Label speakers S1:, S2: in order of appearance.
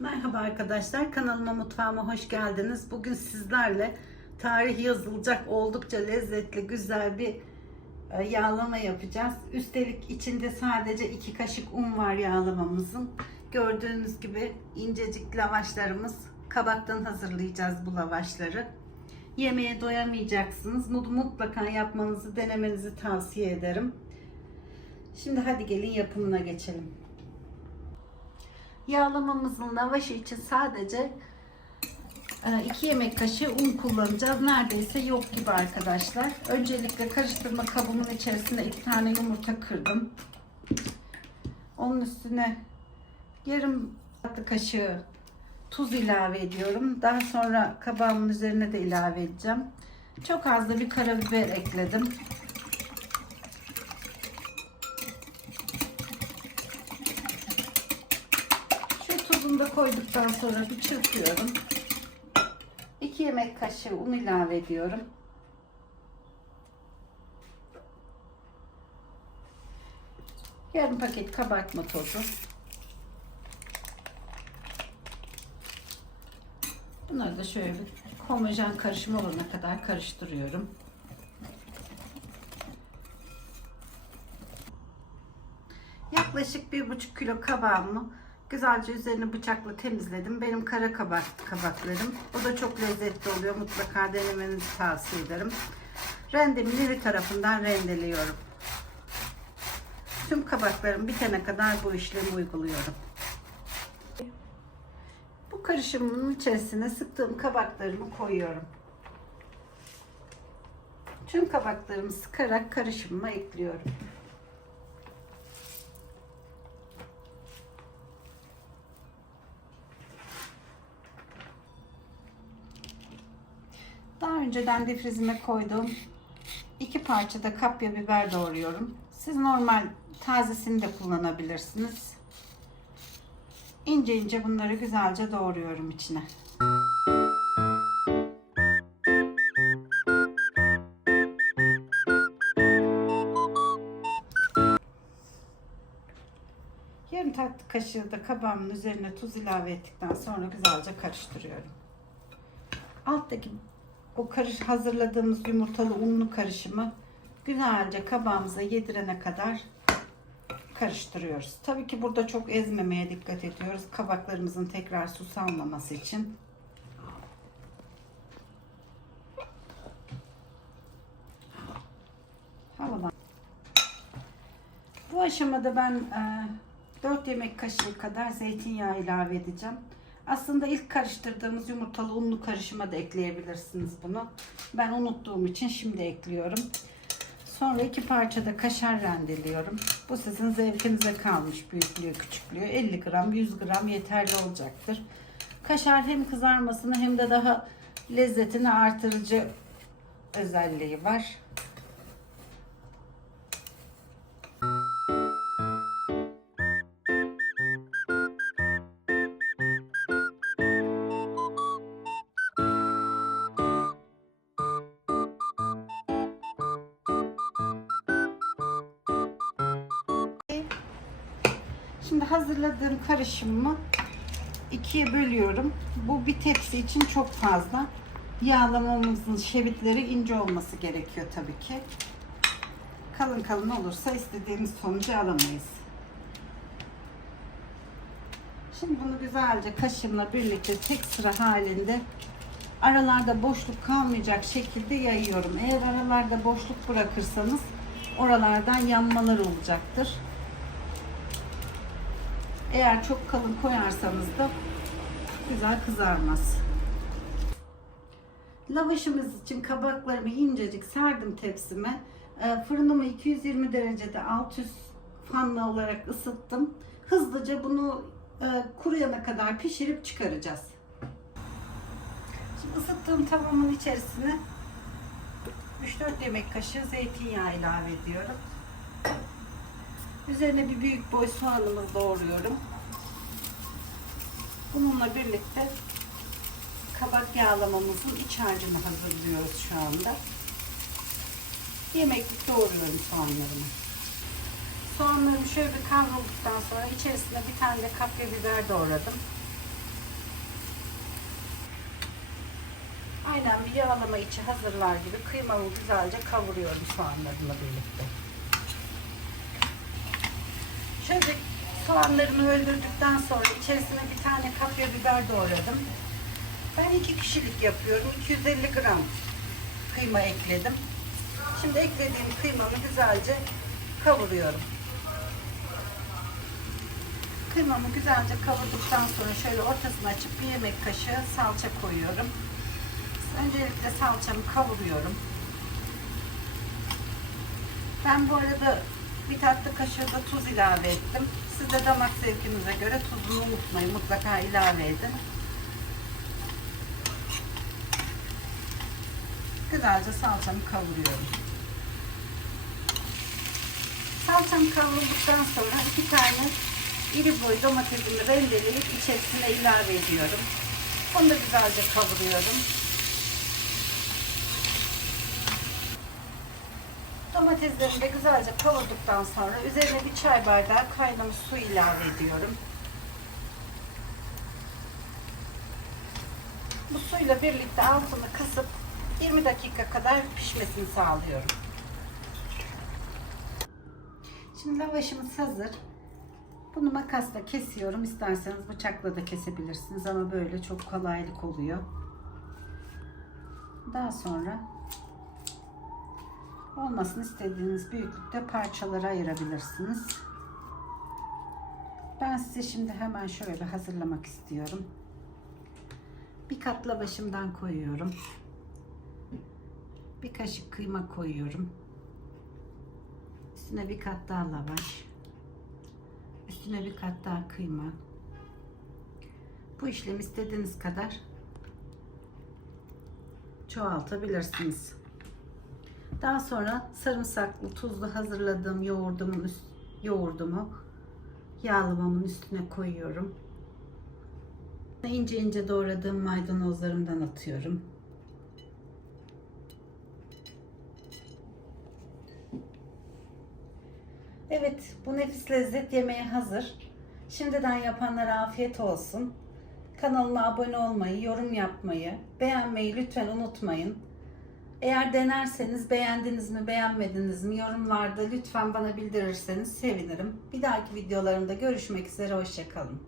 S1: Merhaba arkadaşlar, kanalıma mutfağıma hoş geldiniz. Bugün sizlerle tarih yazılacak oldukça lezzetli, güzel bir e, yağlama yapacağız. Üstelik içinde sadece iki kaşık un var yağlamamızın. Gördüğünüz gibi incecik lavaşlarımız. Kabaktan hazırlayacağız bu lavaşları. Yemeğe doyamayacaksınız. Bunu mutlaka yapmanızı, denemenizi tavsiye ederim. Şimdi hadi gelin yapımına geçelim. Yağlamamızın lavaşı için sadece 2 yemek kaşığı un kullanacağız. Neredeyse yok gibi arkadaşlar. Öncelikle karıştırma kabımın içerisine 2 tane yumurta kırdım. Onun üstüne yarım tatlı kaşığı tuz ilave ediyorum. Daha sonra kabağımın üzerine de ilave edeceğim. Çok az da bir karabiber ekledim. Tuzunu da koyduktan sonra bir çırpıyorum. 2 yemek kaşığı un ilave ediyorum. Yarım paket kabartma tozu. Bunları da şöyle bir homojen karışım olana kadar karıştırıyorum. Yaklaşık bir buçuk kilo kabağımı güzelce üzerini bıçakla temizledim. Benim kara kabak kabaklarım. O da çok lezzetli oluyor. Mutlaka denemenizi tavsiye ederim. Rendemi iri tarafından rendeliyorum. Tüm kabaklarım bitene kadar bu işlemi uyguluyorum. Bu karışımın içerisine sıktığım kabaklarımı koyuyorum. Tüm kabaklarımı sıkarak karışımıma ekliyorum. Daha önceden difrizime koyduğum iki parça da kapya biber doğruyorum. Siz normal tazesini de kullanabilirsiniz. İnce ince bunları güzelce doğruyorum içine. Yarım tatlı kaşığı da kabağımın üzerine tuz ilave ettikten sonra güzelce karıştırıyorum. Alttaki o karış hazırladığımız yumurtalı unlu karışımı güzelce kabağımıza yedirene kadar karıştırıyoruz. Tabii ki burada çok ezmemeye dikkat ediyoruz. Kabaklarımızın tekrar su salmaması için. Havadan. Bu aşamada ben e, 4 yemek kaşığı kadar zeytinyağı ilave edeceğim. Aslında ilk karıştırdığımız yumurtalı unlu karışıma da ekleyebilirsiniz bunu. Ben unuttuğum için şimdi ekliyorum. Sonra iki parça da kaşar rendeliyorum. Bu sizin zevkinize kalmış büyüklüğü küçüklüğü. 50 gram 100 gram yeterli olacaktır. Kaşar hem kızarmasını hem de daha lezzetini artırıcı özelliği var. Şimdi hazırladığım karışımımı ikiye bölüyorum. Bu bir tepsi için çok fazla. Yağlamamızın şeritleri ince olması gerekiyor tabii ki. Kalın kalın olursa istediğimiz sonucu alamayız. Şimdi bunu güzelce kaşığımla birlikte tek sıra halinde aralarda boşluk kalmayacak şekilde yayıyorum. Eğer aralarda boşluk bırakırsanız oralardan yanmalar olacaktır. Eğer çok kalın koyarsanız da güzel kızarmaz. Lavaşımız için kabaklarımı incecik serdim tepsime. Ee, Fırınımı 220 derecede alt üst fanlı olarak ısıttım. Hızlıca bunu e, kuruyana kadar pişirip çıkaracağız. Şimdi ısıttığım tavamın içerisine 3-4 yemek kaşığı zeytinyağı ilave ediyorum. Üzerine bir büyük boy soğanımı doğruyorum. Bununla birlikte kabak yağlamamızın iç harcını hazırlıyoruz şu anda. Yemeklik doğruyorum soğanlarımı. Soğanlarım şöyle bir kavrulduktan sonra içerisine bir tane de kapya biber doğradım. Aynen bir yağlama içi hazırlar gibi kıymamı güzelce kavuruyorum soğanlarımla birlikte. Soğanlarımı öldürdükten sonra içerisine bir tane kapya biber doğradım. Ben iki kişilik yapıyorum. 250 gram kıyma ekledim. Şimdi eklediğim kıymamı güzelce kavuruyorum. Kıymamı güzelce kavurduktan sonra şöyle ortasını açıp bir yemek kaşığı salça koyuyorum. Öncelikle salçamı kavuruyorum. Ben bu arada bir tatlı kaşığı da tuz ilave ettim. Siz de damak zevkinize göre tuzunu unutmayın. Mutlaka ilave edin. Güzelce salçamı kavuruyorum. Salçam kavrulduktan sonra iki tane iri boy domatesimi rendeleyip içerisine ilave ediyorum. Onu da güzelce kavuruyorum. Domateslerimi de güzelce kavurduktan sonra üzerine bir çay bardağı kaynamış su ilave ediyorum. Bu suyla birlikte altını kısıp 20 dakika kadar pişmesini sağlıyorum. Şimdi lavaşımız hazır. Bunu makasla kesiyorum. İsterseniz bıçakla da kesebilirsiniz ama böyle çok kolaylık oluyor. Daha sonra olmasını istediğiniz büyüklükte parçalara ayırabilirsiniz. Ben size şimdi hemen şöyle hazırlamak istiyorum. Bir kat lavaşımdan koyuyorum. Bir kaşık kıyma koyuyorum. Üstüne bir kat daha lavaş. Üstüne bir kat daha kıyma. Bu işlemi istediğiniz kadar çoğaltabilirsiniz. Daha sonra sarımsaklı, tuzlu hazırladığım yoğurdumun üst, yoğurdumu yağlamamın üstüne koyuyorum. İnce ince doğradığım maydanozlarımdan atıyorum. Evet, bu nefis lezzet yemeğe hazır. Şimdiden yapanlara afiyet olsun. Kanalıma abone olmayı, yorum yapmayı, beğenmeyi lütfen unutmayın. Eğer denerseniz beğendiniz mi, beğenmediniz mi yorumlarda lütfen bana bildirirseniz sevinirim. Bir dahaki videolarımda görüşmek üzere, hoşçakalın.